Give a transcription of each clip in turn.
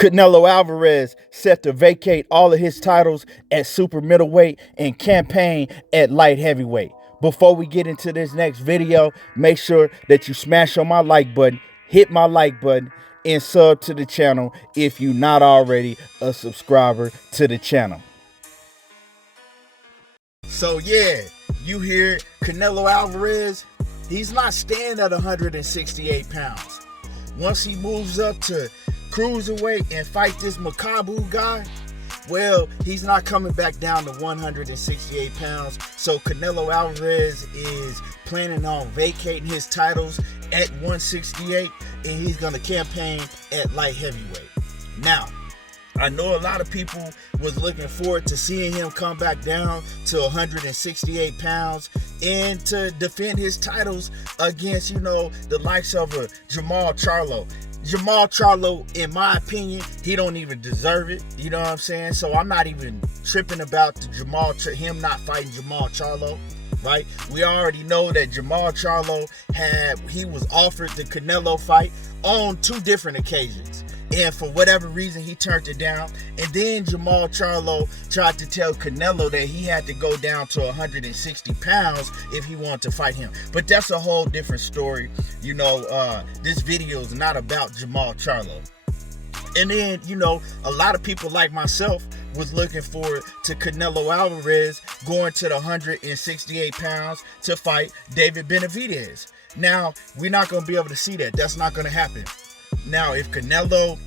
Canelo Alvarez set to vacate all of his titles at super middleweight and campaign at light heavyweight. Before we get into this next video, make sure that you smash on my like button, hit my like button, and sub to the channel if you're not already a subscriber to the channel. So yeah, you hear Canelo Alvarez, he's not staying at 168 pounds. Once he moves up to cruiserweight and fight this Makabu guy, well, he's not coming back down to 168 pounds. So Canelo Alvarez is planning on vacating his titles at 168, and he's going to campaign at light heavyweight. Now, I know a lot of people was looking forward to seeing him come back down to 168 pounds and to defend his titles against, the likes of Jamal Charlo. Jamal Charlo, in my opinion, he don't even deserve it. You know what I'm saying? So I'm not even tripping about him not fighting Jamal Charlo, right? We already know that Jamal Charlo he was offered the Canelo fight on 2 different occasions. And for whatever reason, he turned it down. And then Jamal Charlo tried to tell Canelo that he had to go down to 160 pounds if he wanted to fight him. But that's a whole different story. This video is not about Jamal Charlo. And then, a lot of people like myself was looking forward to Canelo Alvarez going to the 168 pounds to fight David Benavidez. Now, we're not going to be able to see that. That's not going to happen. Now, if Canelo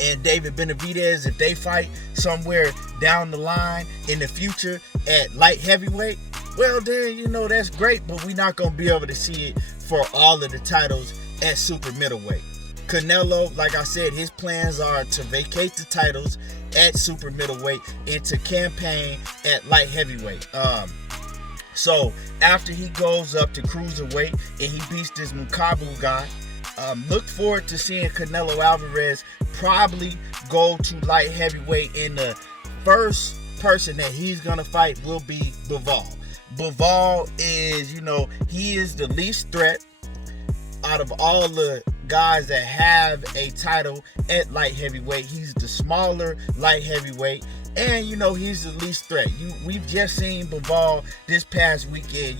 and David Benavidez, if they fight somewhere down the line in the future at light heavyweight, well then, that's great, but we're not going to be able to see it for all of the titles at super middleweight. Canelo, like I said, his plans are to vacate the titles at super middleweight and to campaign at light heavyweight. So after he goes up to cruiserweight and he beats this Makabu guy, look forward to seeing Canelo Alvarez probably go to light heavyweight, and the first person that he's going to fight will be Bivol. Bivol is, he is the least threat out of all the guys that have a title at light heavyweight. He's the smaller light heavyweight, and he's the least threat. We've just seen Bivol this past weekend,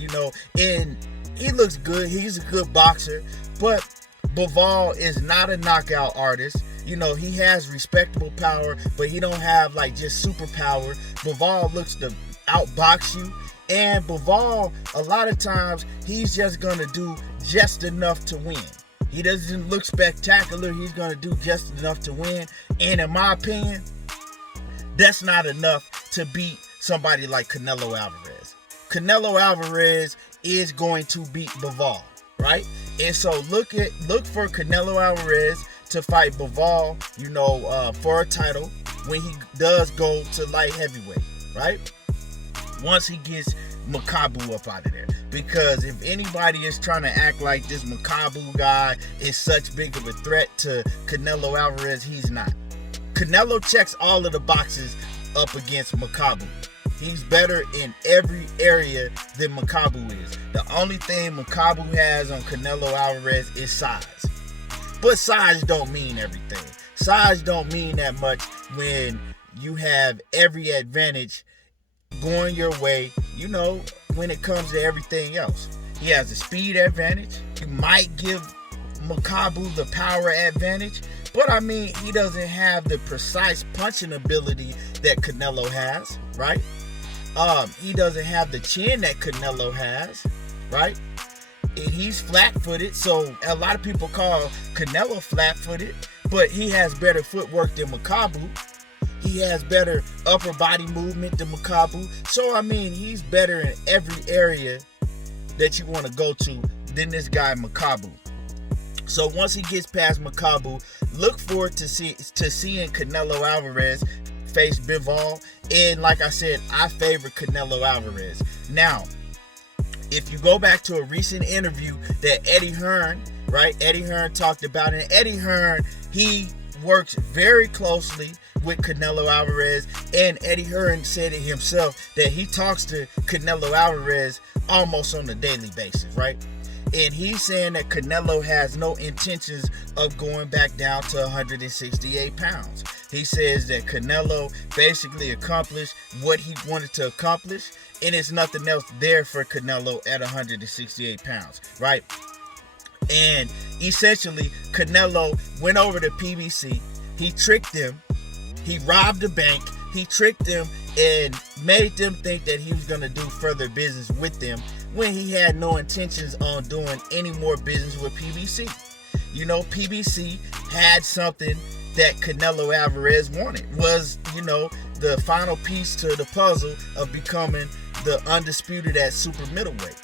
and he looks good. He's a good boxer, but Bivol is not a knockout artist. He has respectable power, but he don't have just super power. Bivol looks to outbox you, and Bivol, a lot of times, he's just gonna do just enough to win. He doesn't look spectacular. He's gonna do just enough to win, and in my opinion, that's not enough to beat somebody like Canelo Alvarez. Canelo Alvarez is going to beat Bivol, right? And so look for Canelo Alvarez to fight Bivol, for a title when he does go to light heavyweight, right? Once he gets Makabu up out of there. Because if anybody is trying to act like this Makabu guy is such big of a threat to Canelo Alvarez, he's not. Canelo checks all of the boxes up against Makabu. He's better in every area than Makabu is. The only thing Makabu has on Canelo Alvarez is size. But size don't mean everything. Size don't mean that much when you have every advantage going your way, when it comes to everything else. He has a speed advantage. He might give Makabu the power advantage, but he doesn't have the precise punching ability that Canelo has, right? He doesn't have the chin that Canelo has, right? And he's flat-footed, so a lot of people call Canelo flat-footed, but he has better footwork than Makabu. He has better upper body movement than Makabu. So, he's better in every area that you want to go to than this guy Makabu. So once he gets past Makabu, look forward to seeing Canelo Alvarez face Bivol. And like I said, I favor Canelo Alvarez. Now, if you go back to a recent interview that Eddie Hearn, right? Eddie Hearn talked about it. And Eddie Hearn, he works very closely with Canelo Alvarez, and Eddie Hearn said it himself that he talks to Canelo Alvarez almost on a daily basis, right? And he's saying that Canelo has no intentions of going back down to 168 pounds. He says that Canelo basically accomplished what he wanted to accomplish, and it's nothing else there for Canelo at 168 pounds, right? And essentially, Canelo went over to PBC. He tricked them. He robbed the bank. He tricked them and made them think that he was going to do further business with them when he had no intentions on doing any more business with PBC. You know, PBC had something that Canelo Alvarez wanted. Was, you know, the final piece to the puzzle of becoming the Undisputed at super middleweight.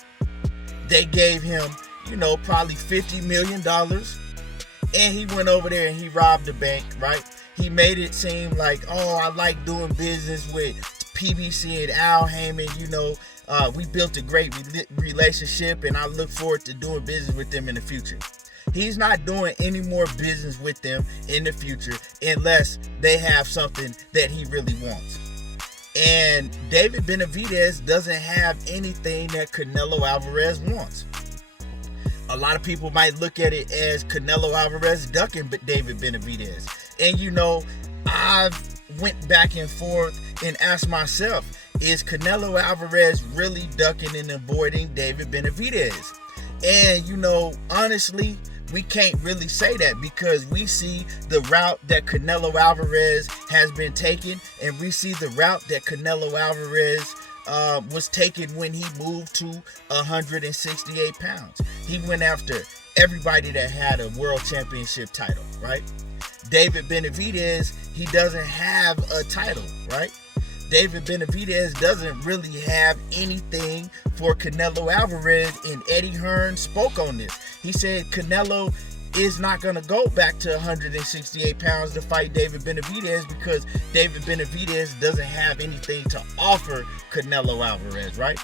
They gave him, you know, probably $50 million. And he went over there and he robbed the bank, right? He made it seem like, oh, I like doing business with PBC and Al Heyman. You know, we built a great relationship and I look forward to doing business with them in the future. He's not doing any more business with them in the future unless they have something that he really wants. And David Benavidez doesn't have anything that Canelo Alvarez wants. A lot of people might look at it as Canelo Alvarez ducking David Benavidez. And you know, I've went back and forth and asked myself, is Canelo Alvarez really ducking and avoiding David Benavidez? And you know, honestly, we can't really say that because we see the route that Canelo Alvarez has been taking, and we see the route that Canelo Alvarez was taken when he moved to 168 pounds. He went after everybody that had a world championship title, right? David Benavidez, he doesn't have a title, right? David Benavidez doesn't really have anything for Canelo Alvarez, and Eddie Hearn spoke on this. He said Canelo is not going to go back to 168 pounds to fight David Benavidez because David Benavidez doesn't have anything to offer Canelo Alvarez, right?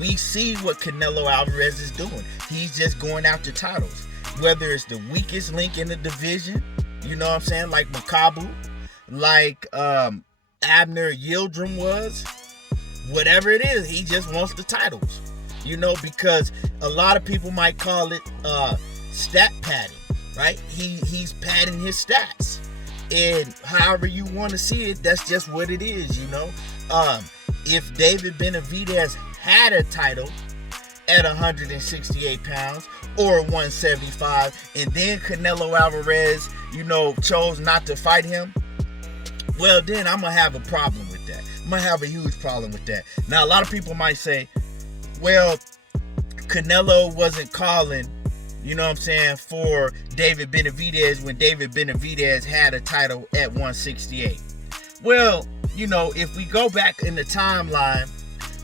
We see what Canelo Alvarez is doing. He's just going after titles. Whether it's the weakest link in the division, you know what I'm saying, like Makabu, like Abner Yildirim was, whatever it is, he just wants the titles, you know, because a lot of people might call it stat padding, right? He's padding his stats, and however you want to see it, that's just what it is, you know. If David Benavidez had a title at 168 pounds or 175, and then Canelo Alvarez, you know, chose not to fight him, well, then I'm going to have a problem with that. I'm going to have a huge problem with that. Now, a lot of people might say, well, Canelo wasn't calling, you know what I'm saying, for David Benavidez when David Benavidez had a title at 168. Well, you know, if we go back in the timeline,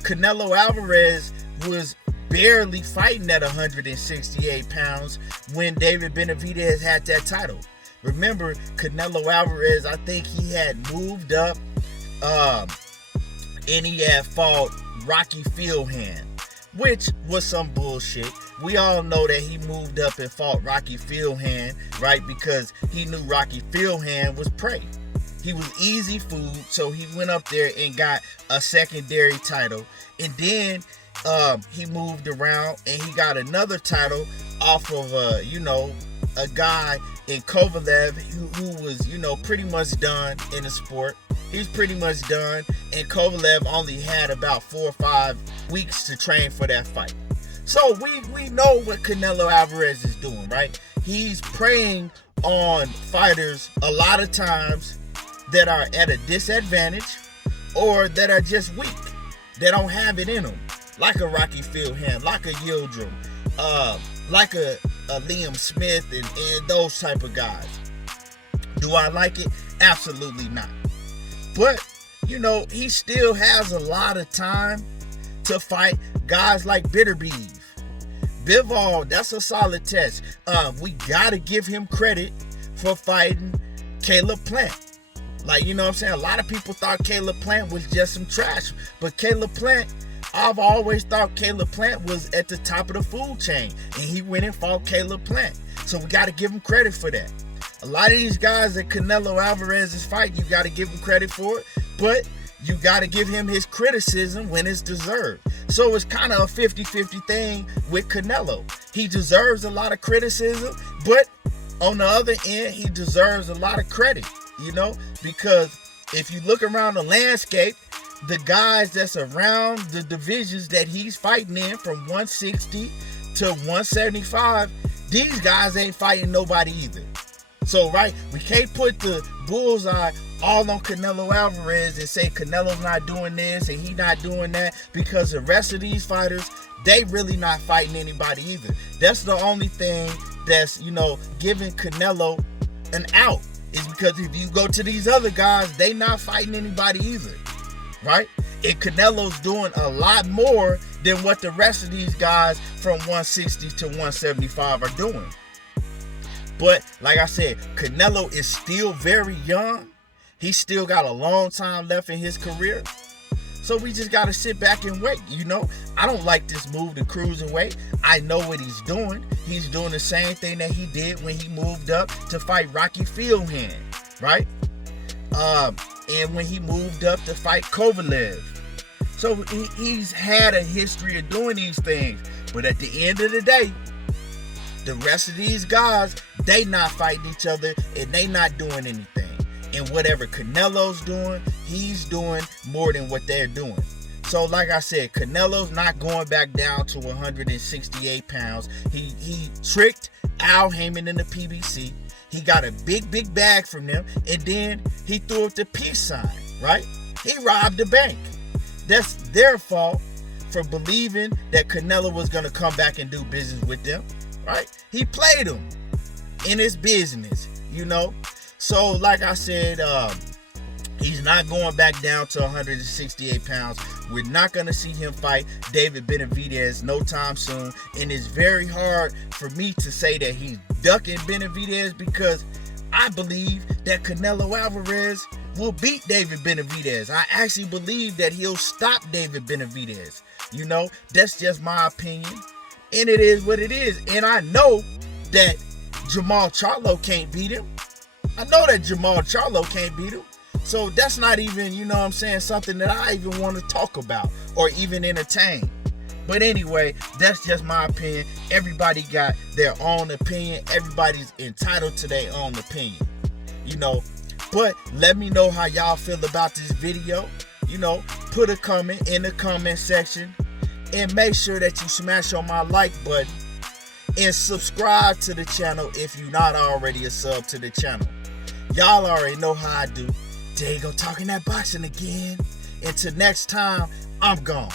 Canelo Alvarez was barely fighting at 168 pounds when David Benavidez had that title. Remember, Canelo Alvarez, I think he had moved up and he had fought Rocky Fieldhand, which was some bullshit. We all know that he moved up and fought Rocky Fieldhand, right? Because he knew Rocky Fieldhand was prey. He was easy food, so he went up there and got a secondary title. And then he moved around and he got another title off of, you know, a guy in Kovalev who was, you know, pretty much done in the sport. He's pretty much done, and Kovalev only had about 4 or 5 weeks to train for that fight. So we know what Canelo Alvarez is doing, right? He's preying on fighters a lot of times that are at a disadvantage or that are just weak. They don't have it in them. Like a Rocky Fieldhand, like a Yildirim, like a Liam Smith and those type of guys. Do I like it? Absolutely not. But, you know, he still has a lot of time to fight guys like Bitterbeef. Bivol, that's a solid test. We got to give him credit for fighting Caleb Plant. Like, you know what I'm saying? A lot of people thought Caleb Plant was just some trash. But Caleb Plant, I've always thought Caleb Plant was at the top of the food chain. And he went and fought Caleb Plant. So we got to give him credit for that. A lot of these guys that Canelo Alvarez is fighting, you got to give him credit for it. But you got to give him his criticism when it's deserved. So it's kind of a 50-50 thing with Canelo. He deserves a lot of criticism, but on the other end, he deserves a lot of credit, you know, because if you look around the landscape, the guys that's around the divisions that he's fighting in from 160 to 175, these guys ain't fighting nobody either. So, right, we can't put the bullseye all on Canelo Alvarez and say Canelo's not doing this and he not doing that, because the rest of these fighters, they really not fighting anybody either. That's the only thing that's, you know, giving Canelo an out, is because if you go to these other guys, they not fighting anybody either, right? And Canelo's doing a lot more than what the rest of these guys from 160 to 175 are doing. But like I said, Canelo is still very young. He still got a long time left in his career. So we just got to sit back and wait, you know. I don't like this move to cruiserweight. I know what he's doing. He's doing the same thing that he did when he moved up to fight Rocky Fieldhand, right? And when he moved up to fight Kovalev. So he's had a history of doing these things. But at the end of the day, the rest of these guys, they not fighting each other and they not doing anything. And whatever Canelo's doing, he's doing more than what they're doing. So like I said, Canelo's not going back down to 168 pounds. He tricked Al Heyman in the PBC. He got a big bag from them, and then he threw up the peace sign, right? He robbed the bank. That's their fault for believing that Canelo was going to come back and do business with them, right? He played them in his business, you know? So, like I said, he's not going back down to 168 pounds. We're not going to see him fight David Benavidez no time soon. And it's very hard for me to say that he's ducking Benavidez, because I believe that Canelo Alvarez will beat David Benavidez. I actually believe that he'll stop David Benavidez. You know, that's just my opinion. And it is what it is. And I know that Jamal Charlo can't beat him. I know that Jamal Charlo can't beat him. So that's not even, you know what I'm saying, something that I even want to talk about or even entertain. But anyway, that's just my opinion. Everybody got their own opinion. Everybody's entitled to their own opinion, you know. But let me know how y'all feel about this video. You know, put a comment in the comment section. And make sure that you smash on my like button. And subscribe to the channel if you're not already a sub to the channel. Y'all already know how I do. There you go, talking that boxing again. Until next time, I'm gone.